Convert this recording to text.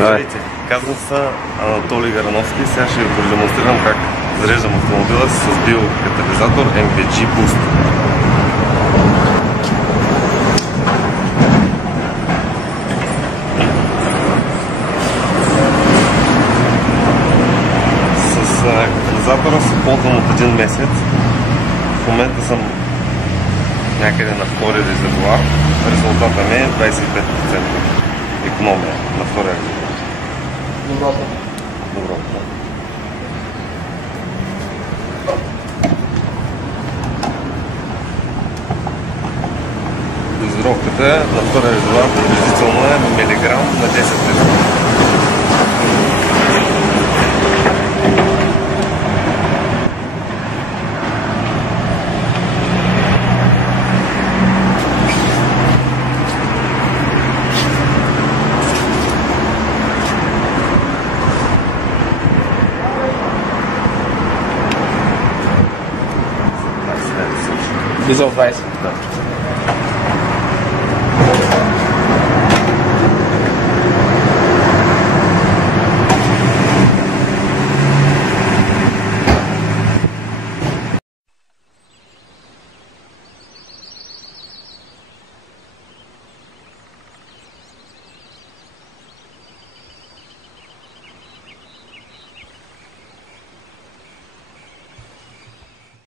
Здравейте, казвам се Анатолий Гарановски. Сега ще ви продемонстрирам как зареждам автомобила си с биокатализатор MPG Boost. С катализатора се ползвам от един месец. В момента съм някъде на втория резервоар. Резултата ми е 25% икономия на втория резервоар. Доброто. Дозировката на втория резервоар приблизително е милиграм на 10 литра. Дизел 20. Да.